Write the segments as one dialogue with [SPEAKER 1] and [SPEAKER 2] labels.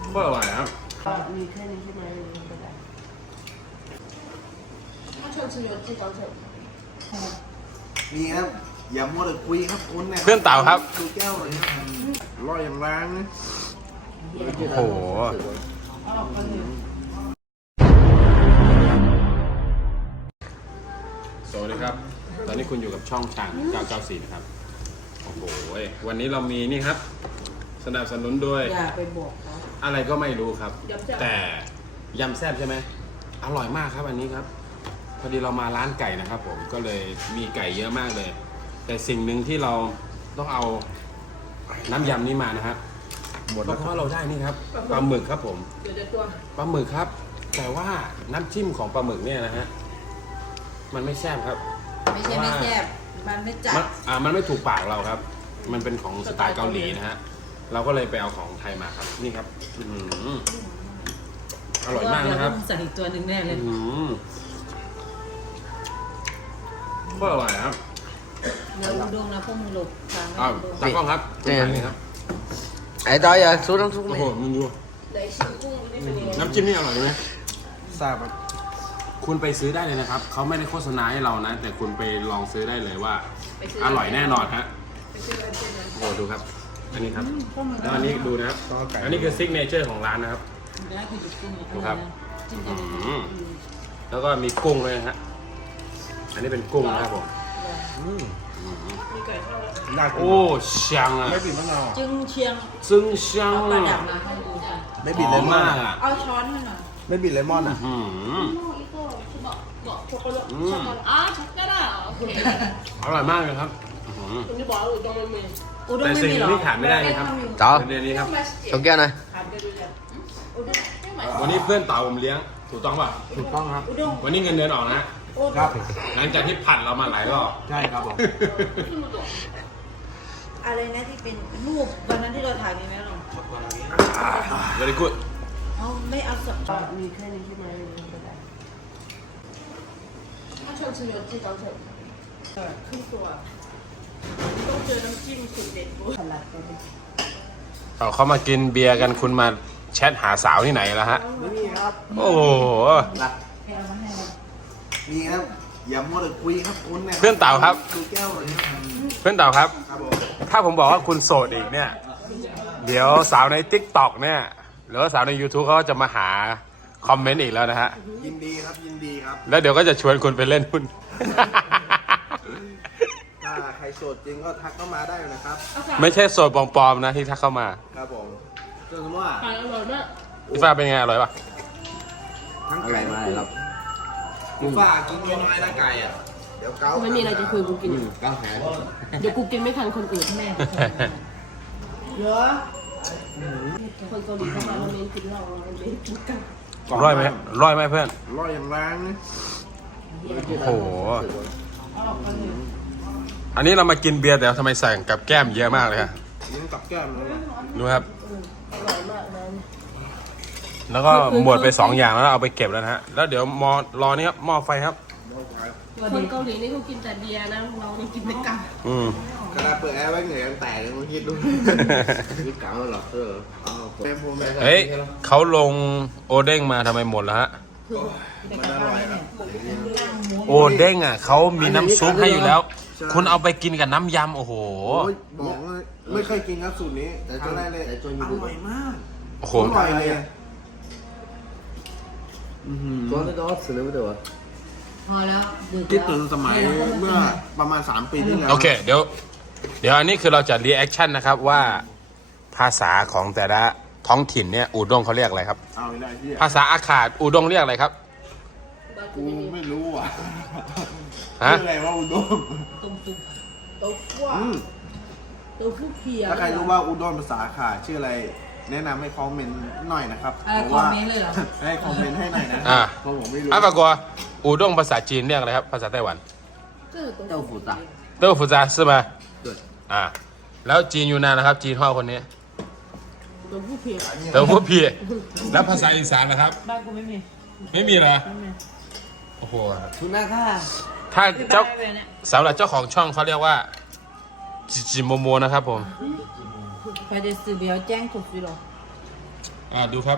[SPEAKER 1] ก็อร่อยครับ
[SPEAKER 2] มีแค่นี้ใช่ไหมไม่เป็นไรถ้าชวนชิโยจิตอนเสร็จ
[SPEAKER 3] นี่ครับอย่ามัวแต่คุยครับคุณเนี่ย
[SPEAKER 1] เพื่อนเต่าครับ
[SPEAKER 3] ดูแก้วเลยร่อยอย่างแรงนะ
[SPEAKER 1] โอ้โหสวัสดีครับตอนนี้คุณอยู่กับช่องช่าง994นะครับโอ้โหวันนี้เรามีนี่ครับสนับสนุนด้วย
[SPEAKER 2] อย่าไปบอกเขา
[SPEAKER 1] อะไรก็ไม่รู้ครับแต่ยำแซ่บใช่ไหมอร่อยมากครับอันนี้ครับพอดีเรามาร้านไก่นะครับผมก็เลยมีไก่เยอะมากเลยแต่สิ่งหนึ่งที่เราต้องเอาน้ำยำนี้มานะครับหมดแล้วเพราะเราได้นี่ครับปลาหมึกครับผมปลาหมึกครับแต่ว่าน้ำจิ้มของปลาหมึกเนี่ยนะฮะมันไม่แซ่บครับ
[SPEAKER 2] ไม่ใช่ไม่แซ่บมันไม่จัด
[SPEAKER 1] มันไม่ถูกปากเราครับ มันเป็นของสไตล์เกาหลีนะฮะเราก็เลยไปเอาของไทยมาครับนี่ครับอร่อยมากนะครับ
[SPEAKER 2] ใส่อีกตัวหนึ่งแน่เลย
[SPEAKER 1] ก็อร่อยครับ
[SPEAKER 2] เนื้ออุด้งนะพวกมึงหลบทาง
[SPEAKER 1] ตากล้องครับนี่ครับ
[SPEAKER 4] ไอ้ตอยอย่าซูน้ำซุป
[SPEAKER 1] โอ้
[SPEAKER 4] ไหม
[SPEAKER 1] โหมึงดูน้ำจิ้มนี่อร่อยไหม
[SPEAKER 3] ทราบครับ
[SPEAKER 1] คุณไปซื้อได้เลยนะครับเขาไม่ได้โฆษณาให้เรานะ แต่คุณไปลองซื้อได้เลยว่าอร่อยแน่นอนฮะโอ้ดูครับอันนี้ครับแล้วอันนี้ดูนะครับอันนี้คือซิกเนเจอร์ของร้านนะครับดูครับแล้วก็มีกุ้งด้วยนะฮะอันนี้เป็นกุ้งนะครับผมโอ้ช่างอ่ะ
[SPEAKER 3] ไม่บีบมะนาว
[SPEAKER 2] จึงเชียง
[SPEAKER 1] ซึ่งช่าง
[SPEAKER 2] เอากระดาษมาให้ดูค่ะ
[SPEAKER 3] ไม่บีบเลมอน
[SPEAKER 1] มาก
[SPEAKER 3] อ่ะ
[SPEAKER 1] อ่ะ
[SPEAKER 2] เอาช้อนให้หน่อย
[SPEAKER 3] ไม่บีบเลมอนอ่ะ
[SPEAKER 1] อร่อยมากเลยครับ
[SPEAKER 2] อุด้ง
[SPEAKER 1] แต่
[SPEAKER 2] ไม่
[SPEAKER 1] สิ่ง
[SPEAKER 2] มีหรอ
[SPEAKER 1] ที่ขาดไม่ได้เลยครับ
[SPEAKER 4] ต่อ
[SPEAKER 1] เดือนนี้ครับ
[SPEAKER 4] ชงแก้วหน่อย
[SPEAKER 1] วันนี้เพื่อนเต่าผมเลี้ยงถูกต้องป่ะ
[SPEAKER 3] ถูกต้องครับ
[SPEAKER 1] วันนี้เงินเดือนออกนะครับ หลังจากที่ผัดเรามาหลายรอบ
[SPEAKER 3] ใช่ครับผม
[SPEAKER 2] อะไรนะที่เป็นรูปวันนั้นที่เราถ่ายมีไหมหรอ
[SPEAKER 1] very good
[SPEAKER 2] เอาไม่เอาสับมีแค่นี้ใช่ไหมไม่เป็นไรถ้าชวนชิโยจิตอนเสร็จครึ่งตัวต้องเจอน้ำจิ้มสุดเด็ดสลัดไปเลย
[SPEAKER 1] เขามากินเบียร์กันคุณมาแชทหาสาวที่ไหนแล้วฮะ
[SPEAKER 3] ไม่มีครับ
[SPEAKER 1] โอ้โห
[SPEAKER 2] ให้เอามาให้เรา
[SPEAKER 3] นี่ครับอย่ามัวแต่คุยครับคุณเนี่ย
[SPEAKER 1] เพื่อนเต่าครับ
[SPEAKER 3] ดูแก้วเลยครับ
[SPEAKER 1] เพื่อนเต่าครับ
[SPEAKER 3] ครับผม
[SPEAKER 1] ถ้าผมบอกว่าคุณโสดอีกเนี่ย เดี๋ยวสาวใน TikTok เนี่ย หรือว่าสาวใน YouTube เขาก็จะมาหาคอมเมนต์อีกแล้วนะฮะ
[SPEAKER 3] ยินดีครับยินดีครับ
[SPEAKER 1] แล้วเดี๋ยวก็จะชวนคุณไปเล่นหุ้น
[SPEAKER 3] ถ้าใครโสดจริงก็ทักเข้ามาได้นะครับ
[SPEAKER 1] ไม่ใช่โสดปลอมๆนะที่ทักเข้ามา
[SPEAKER 3] ครับผมจนสมมติว่า
[SPEAKER 2] อร่อยมาก
[SPEAKER 1] พี่ฟ้าเป็นไงอร่อยปะ
[SPEAKER 3] ทั้งไก่มาครับกูฝากกินน้อยๆนะไก่อ่ะเดี๋ยวเกา
[SPEAKER 2] ไม่มีอะไรจะคุยกูกิน
[SPEAKER 3] เกาแผล
[SPEAKER 2] เดี๋ยวกูกินไม่ทันคนอื่นแม่เยอะคนเกาหลีเข้ามาเราเมนกินเราเมนกินกัน
[SPEAKER 1] ร่อยไหมร่อยไหมเพื่อน
[SPEAKER 3] ร่อยอย่างแรงนะ
[SPEAKER 1] โอ้โห อันนี้เรามากินเบียร์แต่ทำไมใส่กับแก้มเยอะมากเลยฮะ
[SPEAKER 3] ยิ่งกับแก้มเลยนะ
[SPEAKER 1] ดูครับ แล้วก็หมดไป2อย่างแล้วเอาไปเก็บแล้วนะฮะ แล้วเดี๋ยวรอนี่ครับหม้อไฟครับ
[SPEAKER 2] คนเกาหลีนี่เขากินแต่เบียร์นะเรานี่กินแต่กัง
[SPEAKER 3] กระดาษเปิดแอร์ไว้เหนื่อยกันแตกเลยมึงคิดดูนี่กลางหรอเป็นผมแม่
[SPEAKER 1] เฮ้ยเขาลงโอเด้งมาทำไมหมดแล้วฮะ
[SPEAKER 3] มันอร่อยครับ
[SPEAKER 1] โอเด้งอ่ะเขามีน้ำซุปให้อยู่แล้ว คุณเอาไปกินกับน้ำยำโอ้โห
[SPEAKER 3] บอกเลยไม่เคยกินครับสูตรนี้แต่ครั้งแรกเลยอร่อยมาก
[SPEAKER 1] โอ้โห
[SPEAKER 3] อร่อยเลย
[SPEAKER 2] พอแล้วดึก
[SPEAKER 3] คิด
[SPEAKER 2] แล้ว
[SPEAKER 3] ถึงสมัยเมื่อประมาณ3 ปีที่แล้ว
[SPEAKER 1] โอเค เดี๋ยวอันนี้คือเราจะรีแอคชั่นนะครับว่าภาษาของแต่ละท้องถิ่นเนี่ยอูด้งเขาเรียกอะไรครับ
[SPEAKER 3] เอาไม่ได้ที่
[SPEAKER 1] ภาษาอาขาดอูด้งเรียกอะไรครับ
[SPEAKER 3] กูไม่รู้อ่ะ
[SPEAKER 1] ฮะ
[SPEAKER 3] ชื่ออะไรว่าอุด้ง
[SPEAKER 2] ต้มซุปโต๊ะกั่วโต๊ะผู้เพีย
[SPEAKER 3] ถ้าใครรู้ว่าอุด้งภาษาขาชื่ออะไรแนะนำให้คอมเมนต์หน่อยนะครับ
[SPEAKER 2] คอมเมนต์เลยเหรอ
[SPEAKER 3] ให้คอมเมนต์ให้หน่อยนะเพราะผมไม่รู้
[SPEAKER 1] อ่ะปรากฏว่าอูด้งภาษาจีนเรียกอะไรครับภาษาไต้หวัน
[SPEAKER 4] เต้าหู้ตา
[SPEAKER 1] เต้าฟูจาใช่ไหมแล้วจีนอยู่นานนะครับ จีนพ่อคนนี้
[SPEAKER 2] โต๊ะผู้เพีย
[SPEAKER 1] เต้าหู้เพียแล้วภาษาอีสานนะครับ
[SPEAKER 2] บ้านกูไม่มี
[SPEAKER 1] ไม่มีเหรอโอ้โห
[SPEAKER 4] ทุน่าค่ะ
[SPEAKER 1] ถ้าเจ้าสำหรับเจ้าของช่องเขาเรียกว่าจิโมโมนะครับผม
[SPEAKER 2] ไปเดซื้อเบียร์แจ้งถูกสิหรอ
[SPEAKER 1] ดูครับ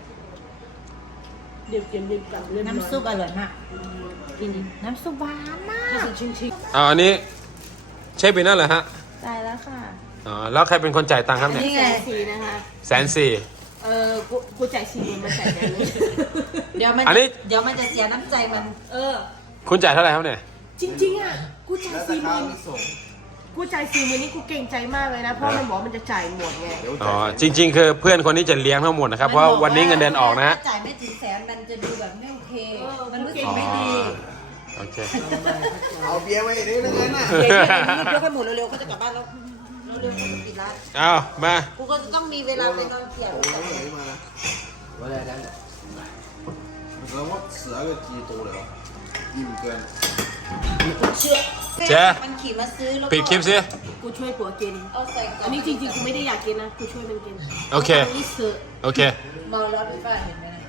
[SPEAKER 2] เดี๋ยวเก็บเรียบกับเรียบร้อย
[SPEAKER 5] น้ำซุปอร่อยมากกินดิน้ำซุปหวานมาก
[SPEAKER 2] ชิง
[SPEAKER 1] อันนี้เชฟปีนั่นเหรอฮะ
[SPEAKER 5] ได้แล้วค่ะ
[SPEAKER 1] แล้วใครเป็นคนจ่ายตังค์ครับเนี่ย
[SPEAKER 5] นี่ไง
[SPEAKER 2] สีนะคะ
[SPEAKER 1] 140,000
[SPEAKER 2] กูจ่าย40,000มาจ่ายแทนเลย
[SPEAKER 5] เดี๋ยวมัน
[SPEAKER 1] อันนี้
[SPEAKER 5] เดี๋ยวมันจะเสียน้ำใจมัน
[SPEAKER 1] คุณจ่ายเท่าไหร่ครับเนี่ย
[SPEAKER 2] จริงๆอ่ะกูจ่าย
[SPEAKER 3] แล้วแต่ข้าวที่
[SPEAKER 2] 40,000
[SPEAKER 3] ส่ง
[SPEAKER 2] กูจ่าย40,000นี่กูเก่งใจมากเลยนะเพราะมันบอกมันจะจ่ายหมดไง
[SPEAKER 3] เดี๋ยว
[SPEAKER 1] อ๋อ
[SPEAKER 3] จ่าย
[SPEAKER 1] จริง ๆ คือเพื่อนคนนี้จะเลี้ยงทั้งหมดนะครับ เพราะวันนี้เงินเดือนออกนะฮะ
[SPEAKER 5] ถ้าจ่ายไม่ถึงแสนมันจะดูแบบไม่โอเค มันรู้สึก
[SPEAKER 1] อ๋อ
[SPEAKER 5] ไม่ดี
[SPEAKER 1] โอเค
[SPEAKER 3] เอาเบียร์ไว้อีกนิดนึงนะ
[SPEAKER 5] เดี๋ยวนี้ยกให้หมดเร็วๆก็จะกลับบ้านแล้วเร็วๆก็จะปิดร้าน
[SPEAKER 1] เอามา
[SPEAKER 5] กูก็จะต้องมีเวลาไปนอนเสียง
[SPEAKER 3] โอ้ยไหนมา
[SPEAKER 4] 我来两个。
[SPEAKER 3] แล้วว่าเสือกับจีโตเลยเหรออิ่มเกิน
[SPEAKER 5] เชื่อ
[SPEAKER 1] เจ๊
[SPEAKER 5] มันขี่มาซื้อแล้วก็
[SPEAKER 1] ปิดคลิปสิ
[SPEAKER 2] กูช่วยผัวกิน
[SPEAKER 5] เอาใส่กล่
[SPEAKER 2] อั
[SPEAKER 5] อนง
[SPEAKER 2] นี้จริงๆกูไม่ได้อยากกินนะกูช่วยมันกิน
[SPEAKER 1] โอเค
[SPEAKER 2] นี่เสือ
[SPEAKER 1] โอเค
[SPEAKER 5] เมาแล้วพี่ป้าเห็นไหมนะ